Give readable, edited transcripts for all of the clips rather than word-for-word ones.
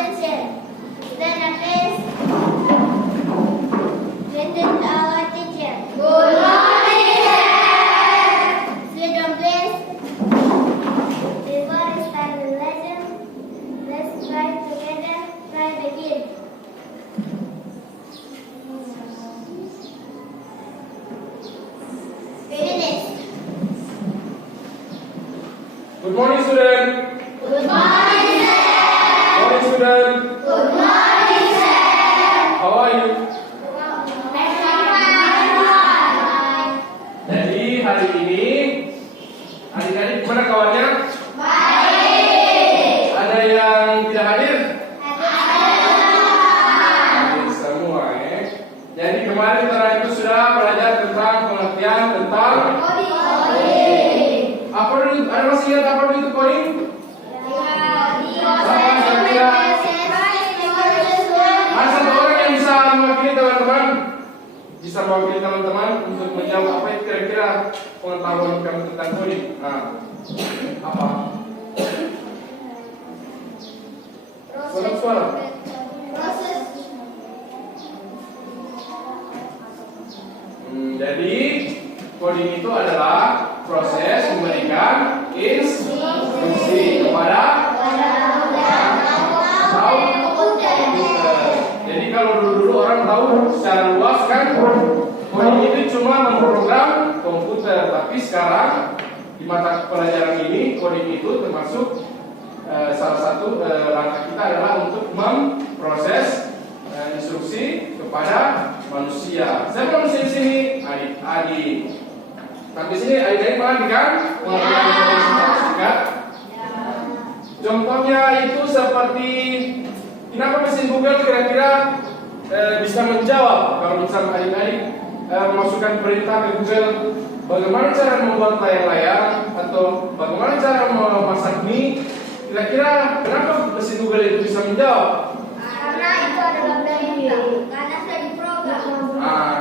attention. Student, please. Listen to our teacher. Good morning, teacher. Sit down, please. Before we start the lesson, let's try together. Try begin. Finish. Good morning, student. Good morning, sir. Morning, student. Good morning, sir. How are you? Jadi hari ini adik-adik mana kawannya? Baik. Ada yang tidak hadir? Ada. Hadir semua, Jadi kemarin kita itu sudah belajar tentang pengertian tentang apa dulu? Ada masih ingat apa dulu itu coding? Ada satu orang yang bisa mewakili teman-teman, untuk menjawab apa itu kira-kira pengetahuan kamu tentang coding. Nah, apa? Suara. Jadi coding itu adalah proses memberikan instruksi kepada komputer. Jadi kalau dulu orang tahu secara luas kan coding itu cuma memprogram komputer, tapi sekarang di mata pelajaran ini coding itu termasuk salah satu langkah kita adalah untuk memproses instruksi kepada manusia. Siapa manusia di sini? Adik-adik. Tapi sini adik-adik paham kan? Pengertian coding secara singkat. Contohnya itu seperti kenapa mesin Google kira-kira bisa menjawab kalau misalnya adik-adik memasukkan perintah ke Google, bagaimana cara membuat layar-layar atau bagaimana cara memasak mie, kira-kira kenapa mesin Google itu bisa menjawab? Karena itu adalah perintah. Karena sudah diprogram.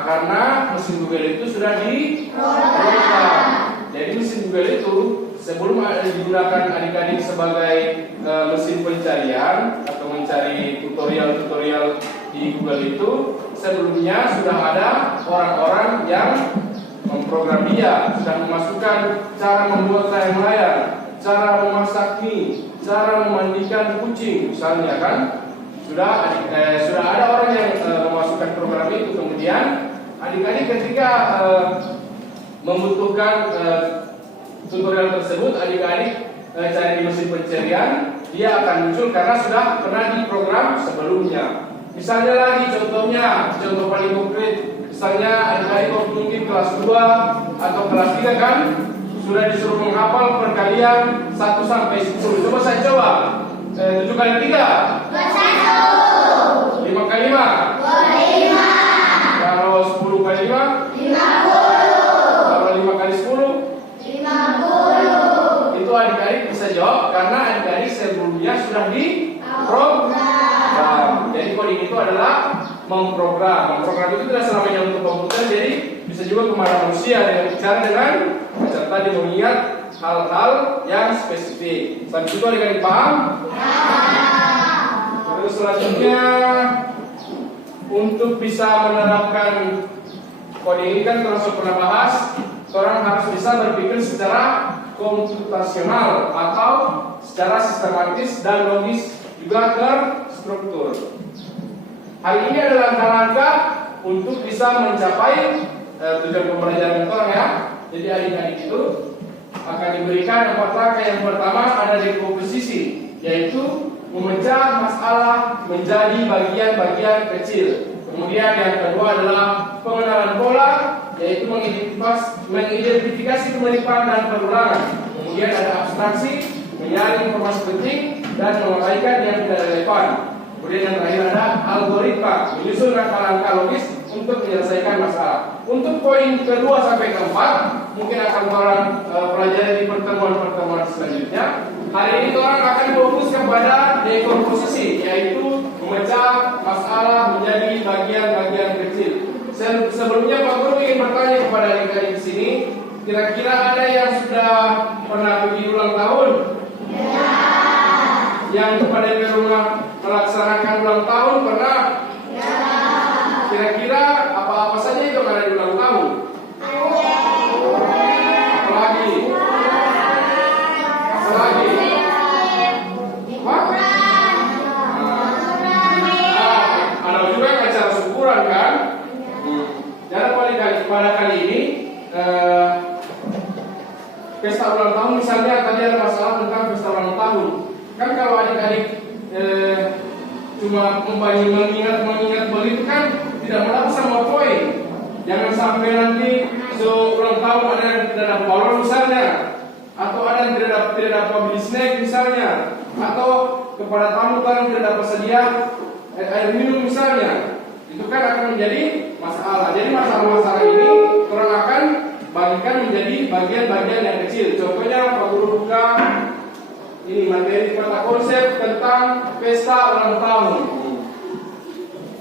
Karena mesin Google itu sudah diprogram. Jadi mesin Google itu sebelum digunakan adik-adik sebagai mesin pencarian atau mencari tutorial-tutorial di Google itu, sebelumnya sudah ada orang-orang yang memprogram dia, sudah memasukkan cara membuat layar-layar, cara memasak mie, cara memandikan kucing, misalnya kan. Sudah ada orang yang memasukkan program itu. Kemudian adik-adik ketika membutuhkan tutorial tersebut, adik-adik cari di mesin pencarian, dia akan muncul karena sudah pernah diprogram sebelumnya. Misalnya lagi contoh paling konkret, misalnya adik-adik waktu mungkin kelas 2 atau kelas 3 kan sudah disuruh menghafal perkalian 1 sampai 10. Coba saya coba. 7 kali 3 21. 5 kali 5 25. Kalau 10 kali 5 50. Kalau 5 kali 10 50. Itu adik-adik bisa jawab karena adik-adik sebelumnya sudah diprogram. Jadi coding itu adalah memprogram. Memprogram itu tidak selamanya untuk komputer, jadi bisa juga kepada manusia dengan bicara dengan peserta dia mengingat hal-hal yang spesifik. Sampai itu adik-adik paham? Terus selanjutnya untuk bisa menerapkan coding ini kan termasuk pernah bahas, orang harus bisa berpikir secara komputasional atau secara sistematis dan logis juga terstruktur. Hal ini adalah langkah-langkah untuk bisa mencapai tujuan pembelajaran orang ya. Jadi adik-adik itu akan diberikan 4 langkah. Yang pertama ada dekomposisi, yaitu memecah masalah menjadi bagian-bagian kecil. Kemudian yang kedua adalah pengenalan pola, yaitu mengidentifikasi kemiripan dan perulangan. Kemudian ada abstraksi, menyaring informasi penting dan mengabaikan yang tidak relevan. Kemudian yang terakhir ada algoritma, menyusun langkah-langkah logis untuk menyelesaikan masalah. Untuk poin kedua sampai keempat mungkin akan orang pelajari di pertemuan-pertemuan selanjutnya. Hari ini orang akan fokus kepada dekomposisi, yaitu memecah masalah menjadi bagian-bagian kecil. Sebelumnya Pak Guru ingin bertanya kepada adik-adik di sini, kira-kira ada yang sudah pernah pergi ulang tahun? Ya. yang pada di rumah melaksanakan ulang tahun pernah? Kira-kira apa-apa saja itu yang ada di ulang tahun? Apalagi? Apalagi? Ada juga yang acara syukuran kan? Jadi pada kali ini pesta ulang tahun misalnya tadi ada masalah tentang pesta ulang tahun. Kan kalau adik-adik cuma mengingat begitu kan tidak melakukan sama poin. Jangan sampai nanti ulang tahun ada yang tidak dapat balon misalnya, atau ada yang tidak dapat beli snack misalnya, atau kepada tamu kan tidak dapat sedia air minum misalnya. Itu kan akan menjadi masalah. Jadi masalah-masalah ini orang akan bagikan menjadi bagian-bagian yang kecil. Contohnya Pak Guru buka ini materi peta konsep tentang pesta ulang tahun.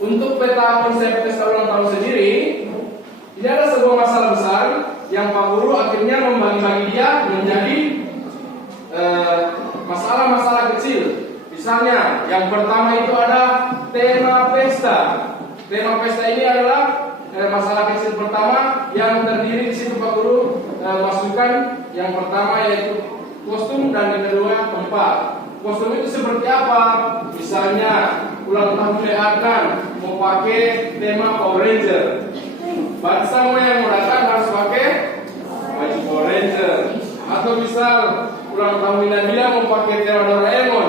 Untuk peta konsep pesta ulang tahun sendiri, ini ada sebuah masalah besar yang Pak Guru akhirnya membagi-bagi dia menjadi masalah-masalah kecil. Misalnya, yang pertama itu ada tema pesta. Tema pesta ini adalah masalah kecil pertama yang terdiri di situ Pak Guru masukkan yang pertama yaitu kostum dan yang kedua tempat. Kostum itu seperti apa? Misalnya ulang tahun Adnan mau pakai tema Power Ranger. Bagi semua yang mau datang harus pakai baju Power Ranger. Atau misal ulang tahun Nabila mau pakai tema Doraemon.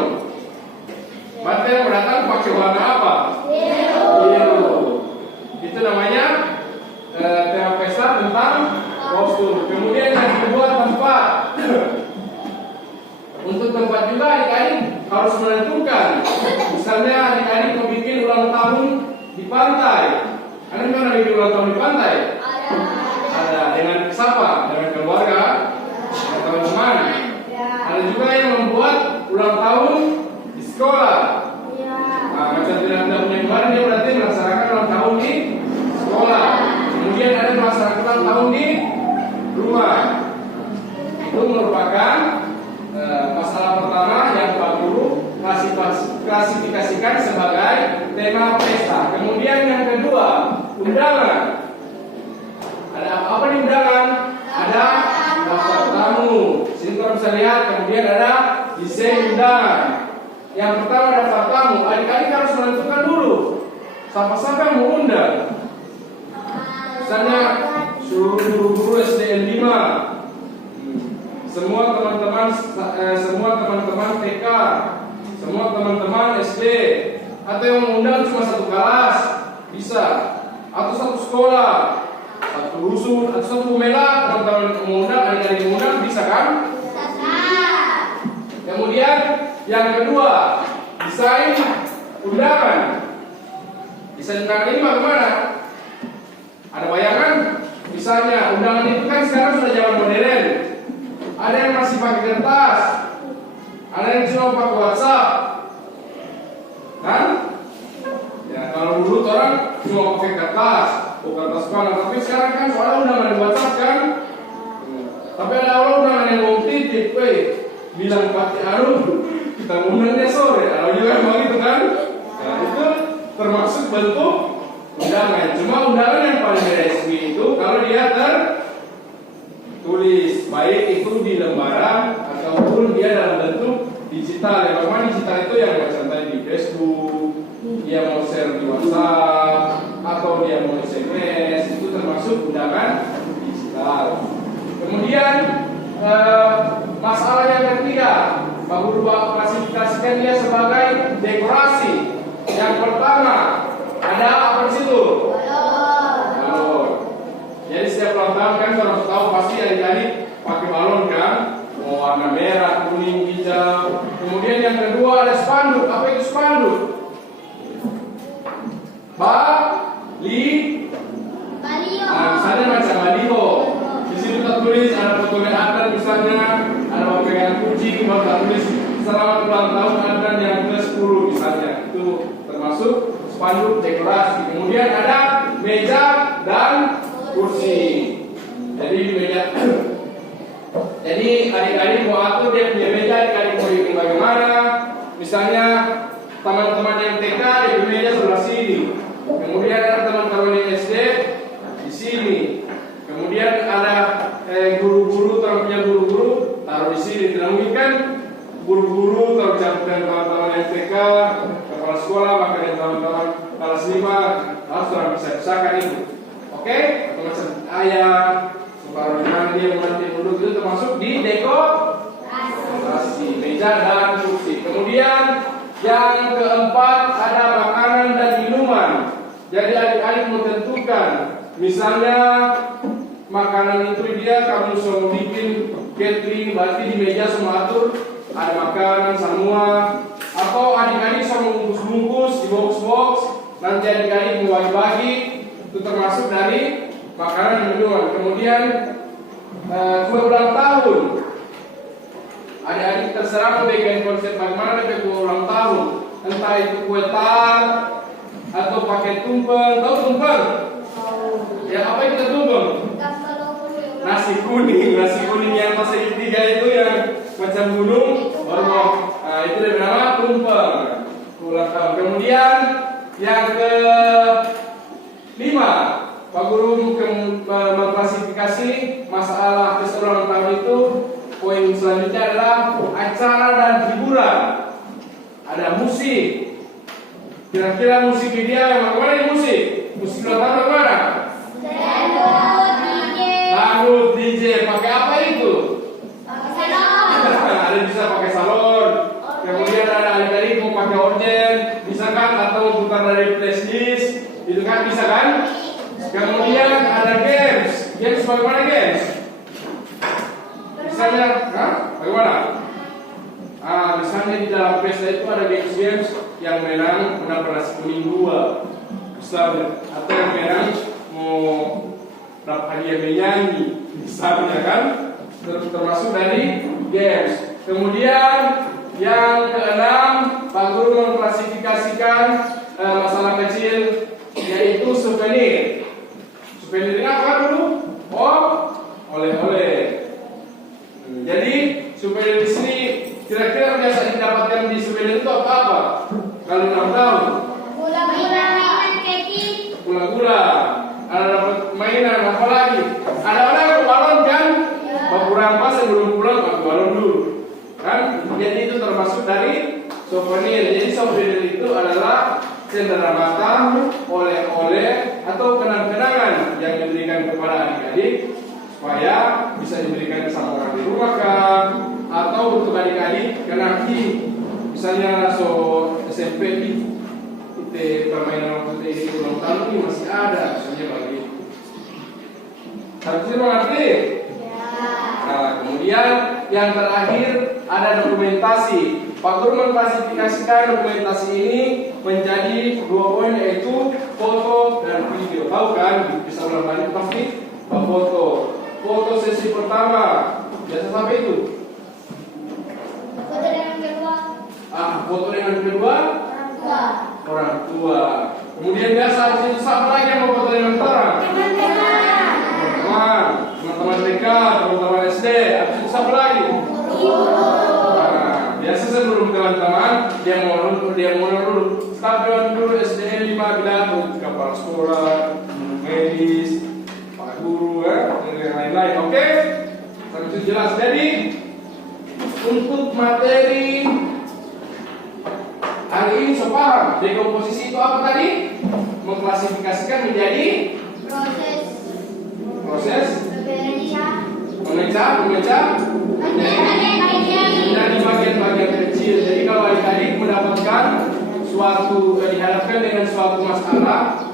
Bagi yang mau datang pakai warna apa? Biru. Itu namanya tema pesta tentang kostum. Kemudian yang kedua tempat. Untuk tempat juga adik-adik harus menentukan. Misalnya adik-adik mau bikin ulang tahun di pantai. Ada yang mana bikin ulang tahun di pantai? Ada. Dengan siapa? Dengan keluarga? Dengan teman-teman? Ada juga yang membuat ulang tahun di sekolah. Macam tidak punya kemarin dia berarti melaksanakan ulang tahun di sekolah. Kemudian ada yang melaksanakan ulang tahun di rumah. Itu merupakan masalah pertama yang Pak Guru klasifikasikan sebagai tema pesta. Kemudian yang kedua, undangan. Ada apa di undangan? Ada daftar tamu. Sini kita bisa lihat. Kemudian ada desain undangan. Yang pertama daftar tamu. Adik-adik harus menentukan dulu siapa-siapa yang mau undang. Misalnya seluruh guru-guru SDN 5. Semua teman-teman TK, semua teman-teman SD, atau yang mengundang cuma satu kelas bisa, atau satu sekolah, satu rusun, atau satu mela, teman-teman mengundang, adik-adik mengundang bisa kan? Kemudian yang kedua, desain undangan. Desain undangan ini bagaimana? Ada bayangan? Misalnya undangan itu kan sekarang sudah zaman modern. Ada yang masih pakai kertas, ada yang cuma pakai WhatsApp, kan? Ya kalau dulu orang cuma pakai kertas, kertas mana. Tapi sekarang kan soalnya undangan di WhatsApp kan. Tapi ada orang undangan yang mau titip, bilang pakai kita undang dia sore. Kalau juga begitu kan? Nah, itu termasuk bentuk undangan. Cuma undangan yang paling resmi itu kalau dia tulis, baik itu di lembaran ataupun dia dalam bentuk digital. Yang memang digital itu yang macam tadi di Facebook, dia mau share di WhatsApp atau dia mau SMS, itu termasuk undangan digital. Kemudian masalah yang ketiga, Pak Guru klasifikasikan dia sebagai dekorasi. Yang pertama ada apa di situ? Jadi setiap ulang tahun kan orang tahu pasti adik-adik pakai balon kan, mau warna merah, kuning, hijau. Kemudian yang kedua ada spanduk. Apa itu spanduk? Misalnya macam baliho. Di situ tertulis ada foto Adnan misalnya, ada pegangan kucing, baru tulis selamat ulang tahun Adnan yang ke-10 misalnya. Itu termasuk spanduk dekorasi. Kemudian ada meja dan kursi. Jadi meja. Jadi adik-adik mau atur dia punya meja, adik-adik mau bikin bagaimana? Misalnya teman-teman yang TK di meja sebelah sini. Kemudian ada teman-teman yang SD di sini. Kemudian ada guru-guru, punya guru-guru taruh di sini. Tidak mungkin kan guru-guru tercampur dengan teman-teman yang TK, kepala sekolah, maka dengan teman-teman kelas 5 harus orang bisa-bisakan itu. Oke? Atau macam ayah, separuh dia nanti duduk itu termasuk di dekorasi meja dan kursi. Kemudian yang keempat ada makanan dan minuman. Jadi adik-adik menentukan, misalnya makanan itu dia kamu suruh bikin catering, berarti di meja semua atur ada makanan semua. Atau adik-adik suruh bungkus-bungkus di box-box, nanti adik-adik mau bagi-bagi, itu termasuk dari makanan dan minuman. Kemudian kue ulang tahun, adik-adik terserah mau bikin konsep bagaimana dari kue ulang tahun, entah itu kue tart atau pakai tumpeng. Tahu tumpeng? Ya, apa itu tumpeng? Nasi kuning yang pas segitiga itu yang macam gunung. Nah, itu dari nama tumpeng ulang tahun. Kemudian yang ke-5, Pak Guru mengklasifikasi masalah festival ulang tahun itu. Poin selanjutnya adalah acara dan hiburan. Ada musik. Kira-kira musik dia yang mana ini musik? Musik ulang tahun mana? Dangdut DJ. Pakai apa itu? Pakai salon. Ada bisa pakai salon. Kemudian ada adik-adik mau pakai organ, bisa kan? Atau putar dari playlist, itu kan bisa kan? Kemudian ada games. Games bagaimana games? Misalnya, bagaimana? Misalnya di dalam pesta itu ada games yang menang mendapat nasi kuning 2, misalnya, atau yang menang mau dapat hadiah menyanyi, misalnya kan, termasuk dari games. Kemudian yang ke-6, Pak Guru mengklasifikasikan masalah kecil, yaitu souvenir. Souvenir ini apa dulu? Oh, oleh-oleh. Jadi souvenir di sini kira-kira biasa didapatkan di souvenir itu apa? Kalau 6 tahun? Gula-gula. Ada dapat mainan apa lagi? Ada orang balon kan? Bapak rampas sebelum pulang pakai balon dulu. Kan? Jadi itu termasuk dari souvenir. Jadi souvenir itu adalah cenderamata, oleh-oleh atau kenang-kenangan yang diberikan kepada adik-adik supaya bisa diberikan sama orang di rumah kan, atau untuk adik-adik ke nanti misalnya SMP itu permainan waktu itu ulang tahun ini masih ada misalnya bagi harusnya mengerti. Nah, kemudian yang terakhir ada dokumentasi. Pak Guru mengklasifikasikan dokumentasi ini menjadi 2 poin, yaitu foto dan video. Tahu kan? Bisa ulang tahun pasti foto. Foto sesi pertama biasa sampai itu. Foto dengan kedua. Foto dengan kedua orang tua. Kemudian biasa itu siapa lagi yang mau foto dengan orang? Teman-teman TK, teman-teman SD. Habis itu siapa lagi? Biasa sebelum teman-teman dia mau dulu. Stadion dulu SD 5 bilang kepala sekolah, medis, Pak Guru, dan lain-lain. Oke? Itu jelas. Jadi untuk materi hari ini paham. Dekomposisi itu apa tadi? Mengklasifikasikan menjadi proses memecah menjadi bagian-bagian kecil. Jadi kalau adik-adik mendapatkan suatu dihadapkan dengan suatu masalah,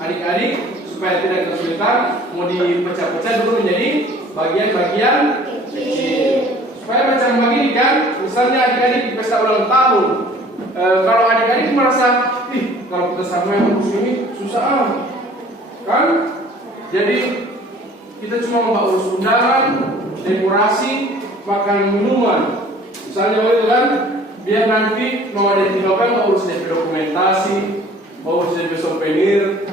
adik-adik supaya tidak kesulitan mau dipecah-pecah dulu menjadi bagian-bagian kecil. Supaya macam begini kan, misalnya adik-adik di pesta ulang tahun, kalau adik-adik merasa, kalau kita sama yang urus ini susah kan? Jadi kita cuma mau urus undangan, dekorasi, makan minuman. Misalnya begitu kan, biar nanti mau ada di apa mau urus DP dokumentasi, mau urus DP souvenir,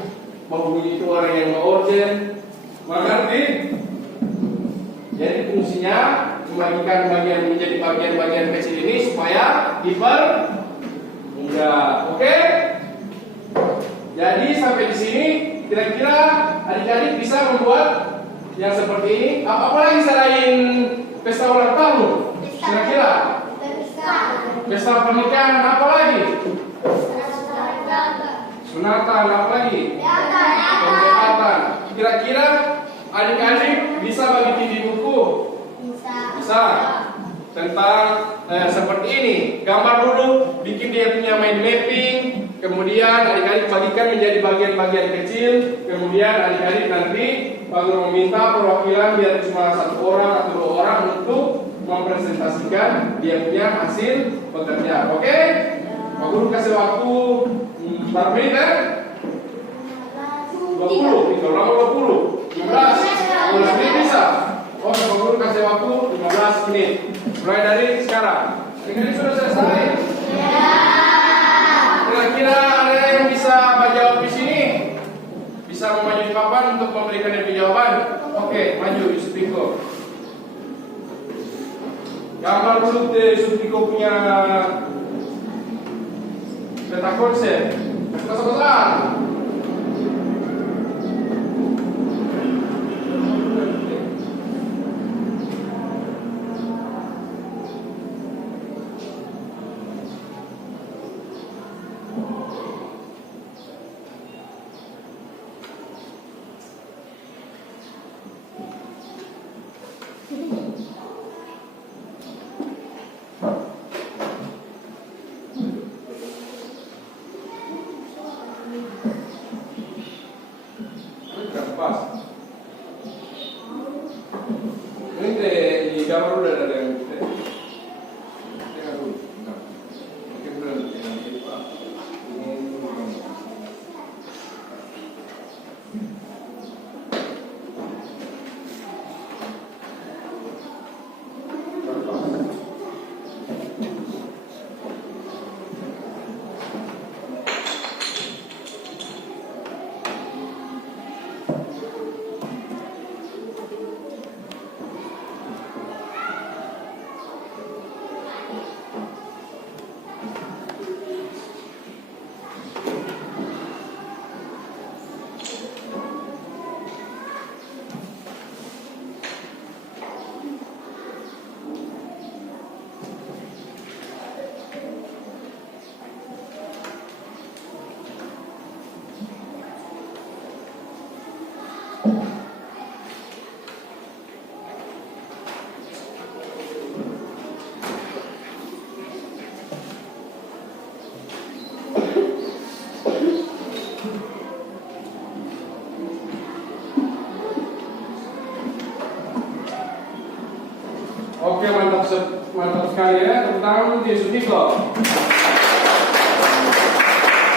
mau hubungi itu orang yang mau order, mengerti? Jadi fungsinya membagikan bagian menjadi bagian-bagian kecil ini supaya dipermudah. Ya, oke? Jadi sampai di sini kira-kira adik-adik bisa membuat yang seperti ini. Apa lagi selain pesta ulang tahun? Kira-kira pesta pernikahan apa lagi? Sunatan apa lagi? Pembeatan. Kira-kira adik-adik bisa bikin di buku? Bisa. Tentang seperti ini. Gambar dulu, bikin dia punya mind mapping. Kemudian adik-adik bagikan menjadi bagian-bagian kecil. Kemudian adik-adik nanti baru meminta perwakilan biar cuma 1 orang atau 2 orang untuk mempresentasikan dia punya hasil pekerjaan. Oke? Pak Guru kasih waktu berapa menit ya? 20, kalau lama 20, 15, 15 menit bisa. Oh, Pak Guru kasih waktu 15 menit. Mulai dari sekarang. Ini sudah selesai. Kira-kira ada yang bisa menjawab di sini? Bisa maju di papan untuk memberikan jawaban? Oke, maju Yusuf Piko. Gambar dulu Yusuf Piko punya peta konsep. Besar-besar. Pas. Ini di gambar udah ada yang tengah dulu. Nah, mungkin belum ini Pak. Oke, mantap sekali ya, terutama untuk Yusuf Piko.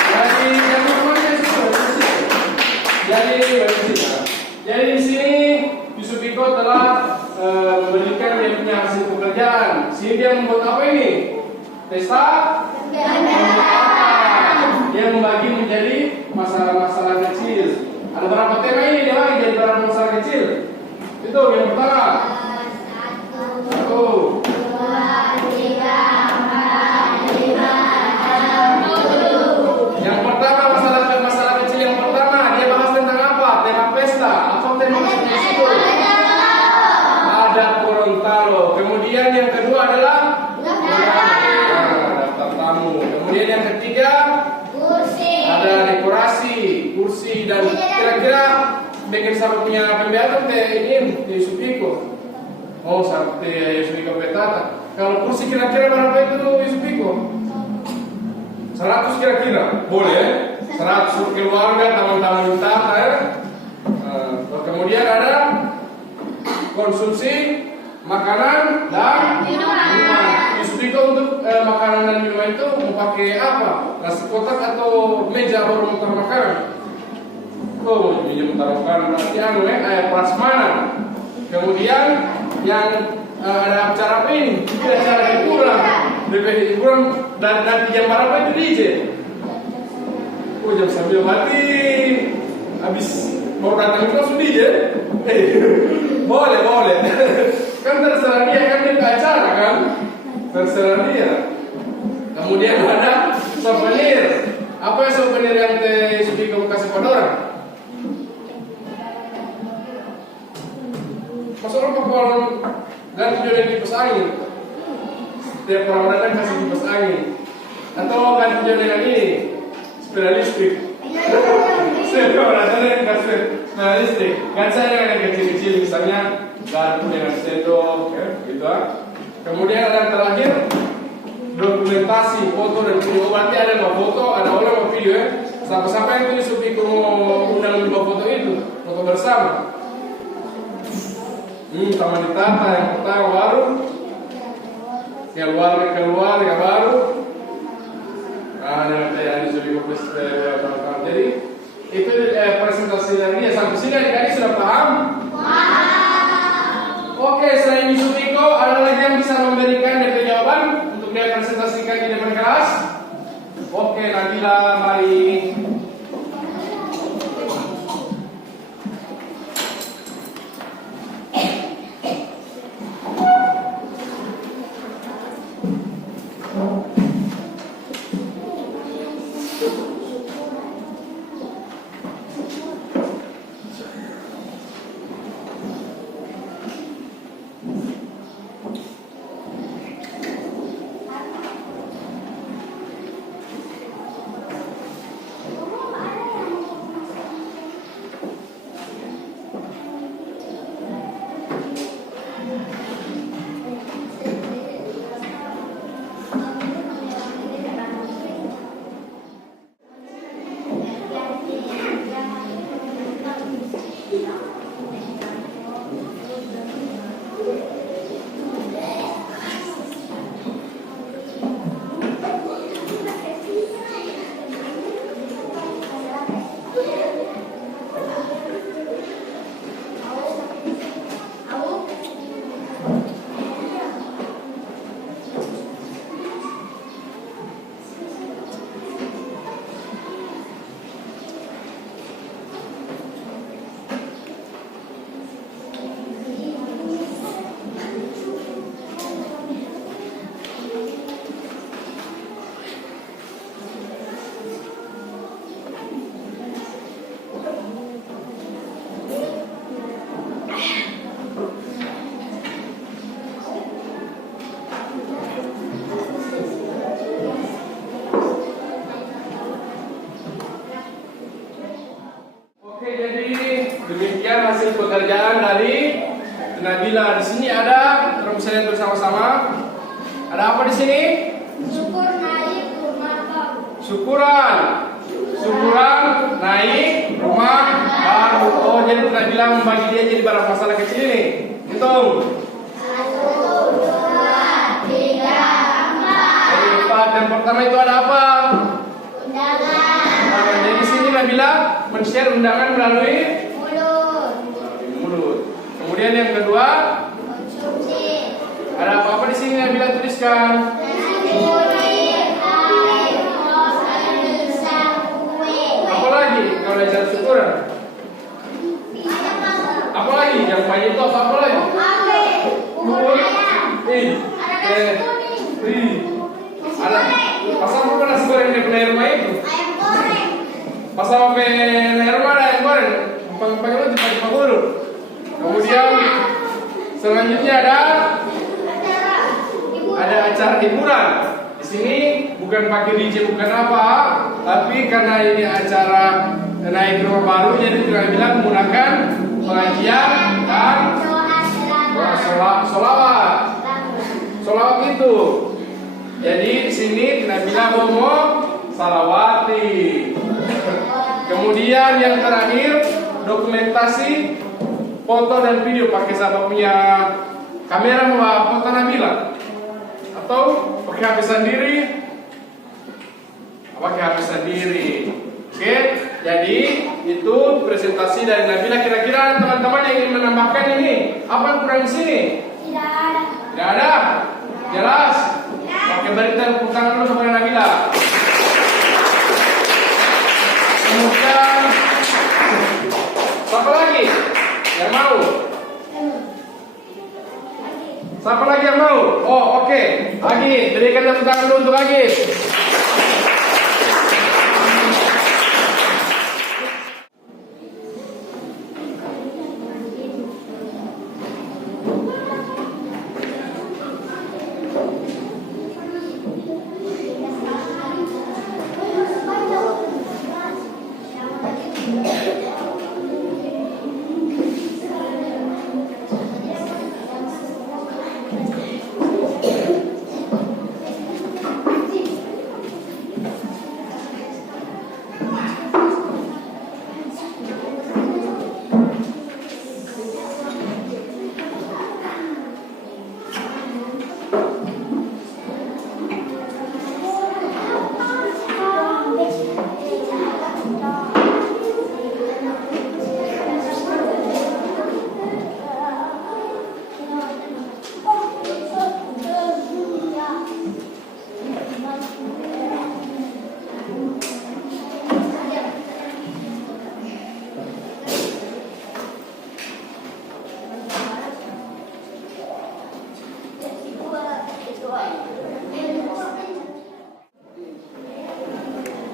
Jadi yang namanya jadi di sini Yusuf Piko telah memberikan dia punya hasil pekerjaan. Sini dia membuat apa ini? Pesta? Dia membagi menjadi masalah-masalah kecil. Ada berapa tema ini dia bagi jadi berapa masalah kecil? Itu yang pertama. 1, 2, 3, 4, 5, 6, 7. Yang pertama masalah kecil yang pertama dia bahas tentang apa? Tema pesta. Apa tema pesta itu? Ada Gorontalo. Kemudian yang kedua adalah daftar tamu. Kemudian yang ketiga kursi. Ada dekorasi, kursi dan kira-kira bikin sama punya pembiayaan ini di Yusuf Piko. Oh, sampai Yusuf Piko petata. Kalau kursi kira-kira berapa itu Yusuf Piko? 100 kira-kira? Boleh. 100 keluarga, taman-taman wisata ya. Kemudian ada konsumsi makanan dan minuman. Yusuf Piko untuk makanan dan minuman itu mau pakai apa? Nasi kotak atau meja baru mutar makanan? Oh, meja mutar makanan berarti prasmanan. Kemudian yang ada acara apa ini? Acara hiburan. DP hiburan dan nanti jam berapa itu DJ? Oh, jam 9 mati. Habis mau datang itu langsung DJ. Boleh. Kan terserah dia kan di acara kan? Terserah dia. Kemudian ada Souvenir. Apa yang souvenir yang Teh Sudiko kasih pada orang? Masa orang bakal ganti jodoh kipas angin? Setiap orang datang kasih kipas angin. Atau ganti jodoh dengan ini? Sepeda listrik. Setiap orang datang kasih sepeda listrik. Ganti saya dengan yang kecil-kecil, misalnya garpu dengan sendok, ya, gitu. Kemudian ada yang terakhir, dokumentasi, foto dan video. Berarti ada mau foto, ada orang mau video, ya. Sampai-sampai yang tulis Sudiko mau undang dua foto itu, foto bersama. Taman ditata yang pertama baru, keluarga baru. Dengan Teh Adi Sudiko kawan-kawan. Jadi itu presentasi dari dia. Sampai sini adik-adik sudah paham? Oke, selain Sudiko, ada lagi yang bisa memberikan DP jawaban untuk dia presentasikan di depan kelas? Oke, Nabila, mari. Demikian hasil pekerjaan dari Nabila. Di sini ada, terus saya bersama-sama. Ada apa di sini? Syukur naik rumah baru. Syukuran naik rumah baru. Oh, jadi Nabila membagi dia jadi barang masalah kecil ini. Hitung. 1, 2, 3, 4. Jadi empat. Yang pertama itu ada apa? Undangan. Nah, jadi di sini Nabila men-share undangan melalui mulut. Kemudian yang kedua, Konsumsi. ada apa-apa di sini Nabila tuliskan? Nasi goreng, air, kos, pisang, kue. Apa lagi? Kalau ada syukuran. Apa lagi? Yang banyak itu apa lagi? Bubur ayam. Ada. Pasal apa nasi goreng di penair rumah itu? Ayam goreng. Pasal apa penair rumah ada ayam goreng? Pakai lu di guru. Kemudian selanjutnya ada acara hiburan. Di sini bukan pakai DJ, bukan apa, tapi karena ini acara naik rumah baru, jadi kita bilang menggunakan pengajian dan solawat itu. Jadi di sini kita bilang mau salawati. Kemudian yang terakhir dokumentasi foto dan video pakai sahabat punya kamera mau foto Nabila atau pakai HP sendiri? Pakai HP sendiri. Oke, jadi itu presentasi dari Nabila. Kira-kira teman-teman yang ingin menambahkan ini apa yang kurang di sini? Tidak ada. Tidak ada. Jelas? Pakai beri tepuk tangan dulu sama Nabila. Kemudian siapa lagi yang mau? Siapa lagi yang mau? Oh, oke. Agi, berikan tepuk tangan dulu untuk Agi.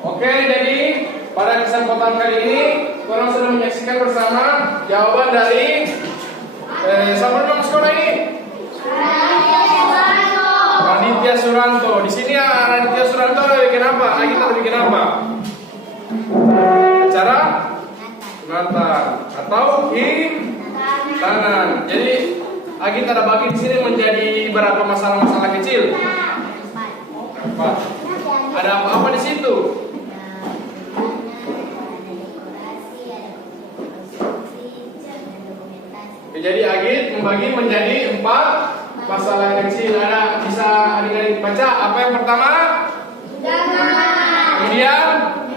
Oke, jadi pada kesempatan kali ini orang sudah menyaksikan bersama jawaban dari siapa nama sekolah ini? Raditya Suranto. Di sini ya Raditya Suranto bikin apa? Kita bikin apa? Acara sunatan atau tangan. Jadi kita ada bagi di sini menjadi berapa masalah-masalah kecil? Apa? Ada apa-apa di situ? Jadi Agit membagi menjadi 4 masalah kecil. Ada bisa adik-adik baca apa yang pertama? Kemudian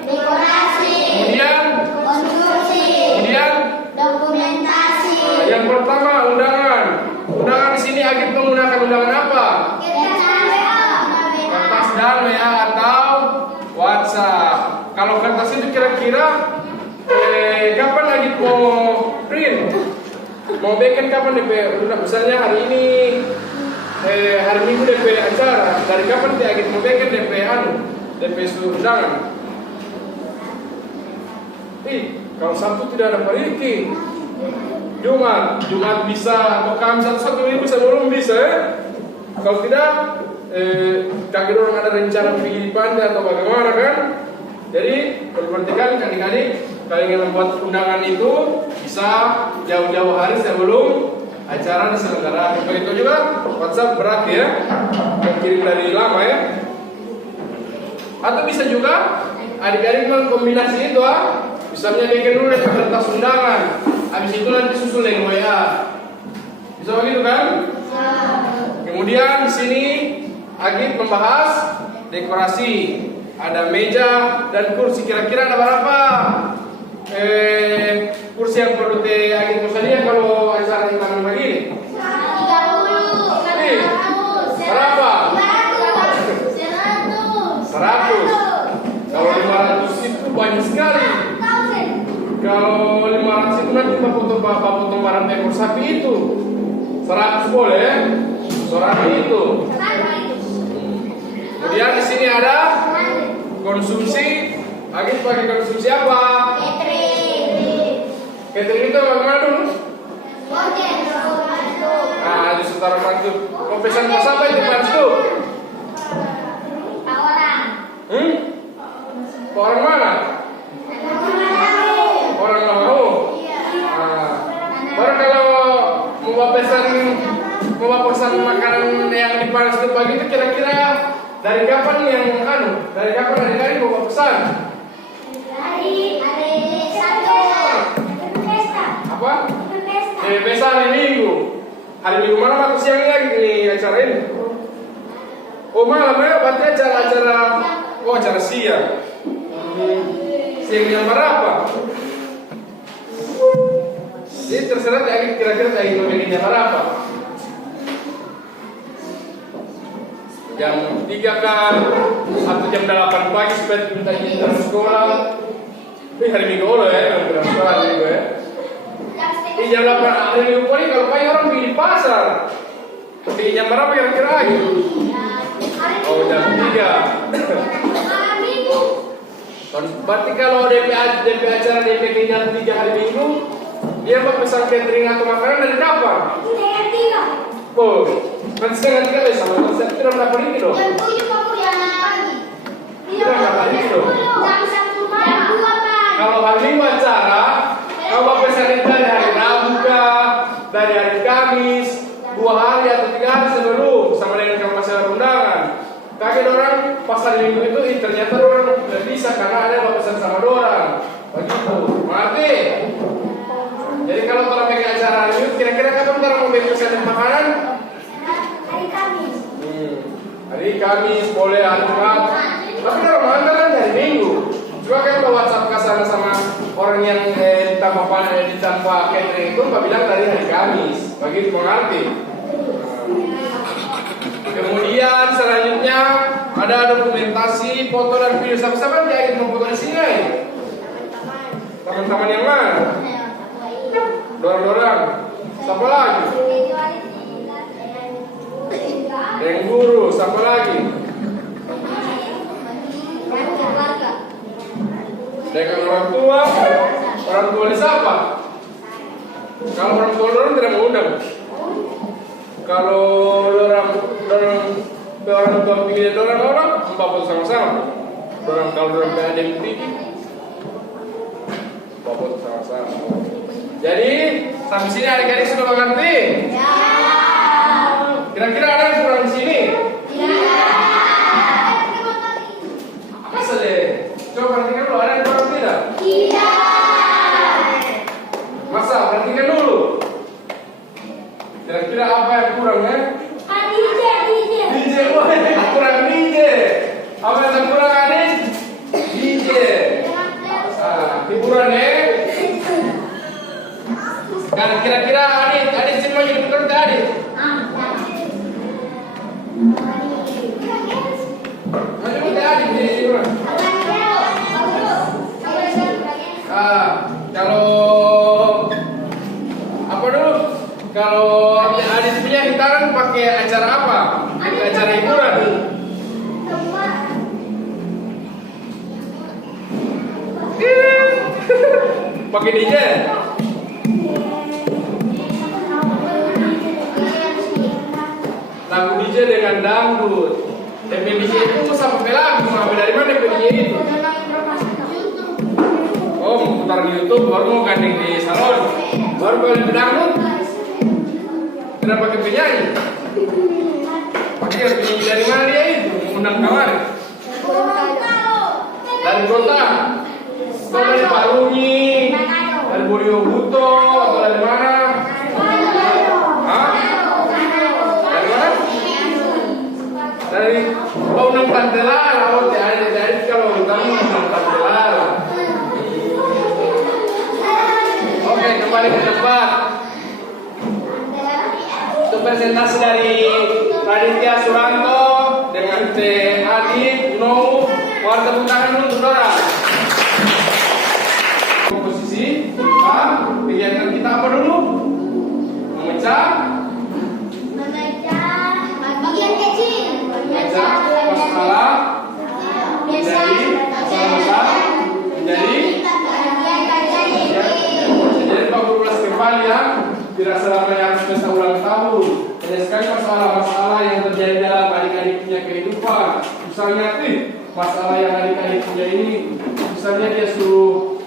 dekorasi, kemudian konstruksi, kemudian dokumentasi, yang pertama undangan. Undangan di sini Agit menggunakan undangan apa? Kertas dan WA atau WhatsApp. Kalau kertas itu kira-kira kapan Agit mau print? Mau bikin kapan DP? Misalnya hari ini hari Minggu DP acara. Dari kapan dia Agit mau bikin DP DP undangan? Kalau Sabtu tidak ada pariki, Jumat bisa atau Kamis satu minggu sebelum bisa Kalau tidak, kaki orang ada rencana pergi di pantai atau bagaimana kan? Jadi perhatikan adik-adik, kalau ingin membuat undangan itu bisa jauh-jauh hari sebelum acara diselenggarakan. Begitu juga WhatsApp berat ya, kirim dari lama ya. Atau bisa juga adik-adik mengkombinasi itu misalnya bikin dulu kertas undangan, habis itu nanti susul yang WA. Bisa begitu kan? Kemudian di sini Agit membahas dekorasi. Ada meja dan kursi. Kira-kira ada berapa kursi yang perlu Agit misalnya kalau acara di taman begini? 30. Berapa? 100. 100. Kalau 500 itu banyak sekali. Kalau 500 itu nanti potong barang ekor sapi itu. 100 boleh, 100 itu. Kemudian di sini ada konsumsi. Agit pakai konsumsi apa? Catering itu bagaimana dulu? Di Sutara Mantu. Mau pesan mas apa itu Mantu? Orang mana? Orang mau. Baru kalau mau pesan makanan yang dipanas itu pagi itu kira-kira dari kapan yang dari kapan hari-hari mau pesan? Hari Sabtu. Apa? Pesta hari Minggu. Hari Minggu malam atau siang lagi nih acara ini? Oh malam ya, berarti acara siang. Siang yang berapa? Jadi terserah kira-kira mau bikin jam berapa? Jam 3 kan atau jam 8 pagi supaya minta izin dari sekolah. Ini hari Minggu ya, yang berapa sekolah Minggu ya. Jam 8 hari Minggu pagi kalau pagi orang pergi di pasar. Di jam berapa kira-kira gitu? Oh jam 3. Berarti kalau DP acara DP jam 3 hari Minggu, dia mau pesan catering atau makanan dari kapan? Oh, nanti setengah 3 besok. Nanti tidak berapa ini dong? Jam 7 Pak yang pagi. Tidak berapa ini dong? Jam 1 malam. Jam 2 pagi. Kalau hari Minggu acara, kau mau pesan dari hari Rabu dari hari Kamis, 2 hari atau 3 hari sebelum, sama dengan kamu masih ada undangan. Kaget orang pas hari Minggu itu, ternyata orang tidak bisa karena ada yang pesan sama orang. Begitu, mati. Jadi kalau orang bikin acara hari Minggu, kira-kira kapan orang mau bikin pesan makanan? Hari Kamis. Hari Kamis boleh, hari Jumat. Tapi kalau makan kan hari Minggu. Coba kan bawa WhatsApp ke sana sama orang yang ditambah catering itu, Pak bilang dari hari Kamis. Begitu mengerti. Kemudian selanjutnya ada dokumentasi, foto dan video. Siapa-siapa yang ingin memfoto di sini? Teman-teman yang mana? Dorang-dorang. Siapa lagi? Yang guru. Siapa lagi? Dengan orang tua siapa? Kalau orang tua orang tidak mau undang. Kalau orang tua pilih orang bapak sama-sama. Kalau orang ada yang pilih, bapak sama-sama. Jadi sampai sini adik-adik sudah mengerti? Ya. Kira-kira ada yang kurang di sini? Ya. Masa deh? Coba perhatikan dulu, ada yang kurang tidak? Tidak. Masa? Perhatikan dulu. Kira-kira apa yang kurang ya? DJ, wah, kurang DJ. Apa yang kurang adik? DJ. Hiburan ya? Kan kira-kira adik semua jadi pekerja adik? Adik adik jadi hiburan. Kalau apa dulu? Kalau adik punya gitaran pakai acara apa? Pakai acara hiburan. Pakai DJ. Lagu DJ dengan dangdut. DJ itu sampai lagu. Sampai dari mana DJ itu? Oh, mau putar di YouTube, baru mau gandeng di salon, baru beli dangdut. Kenapa pakai penyanyi? Pakai penyanyi dari mana dia itu? Mengundang kamar. Dari kota. Atau dari Parunyi, dari Boriobuto, atau dari mana? Hah? Dari mana? Dari undang Pantelar. Oh, jadi kalau undang Pantelar. Oke, kembali ke tempat. Itu presentasi dari Raditya Suranto dengan Teh Adit, Noh. Mohon tepuk tangan dulu, saudara. Komposisi, kegiatan kita apa dulu? Memecah bagian kecil. masalah menjadi masalah besar menjadi jadi Pak Guru ulas kembali ya, tidak selamanya harus bisa ulang tahun. Banyak sekali masalah-masalah yang terjadi dalam adik-adik punya kehidupan. Misalnya masalah yang adik-adik punya ini, misalnya dia suruh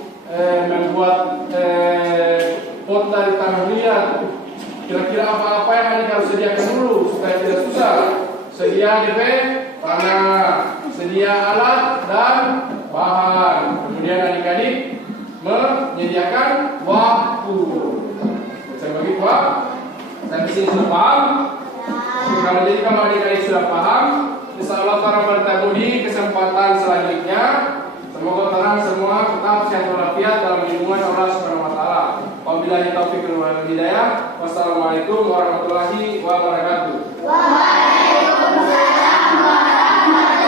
membuat pot dari tanah liat. Kira-kira apa-apa yang adik harus sediakan dulu supaya tidak susah. Sedia DP, tanah, sedia alat dan bahan. Kemudian adik-adik menyediakan waktu. Bisa begitu Pak? Sampai sini sudah paham? Kalau adik-adik sudah paham, insya Allah para bertemu di kesempatan selanjutnya. Semoga tenang semua, tetap sehat walafiat dalam lindungan Allah Subhanahu wa taala. Wabillahi taufiq wal hidayah. Wassalamualaikum warahmatullahi wabarakatuh. Waalaikumsalam warahmatullahi wabarakatuh.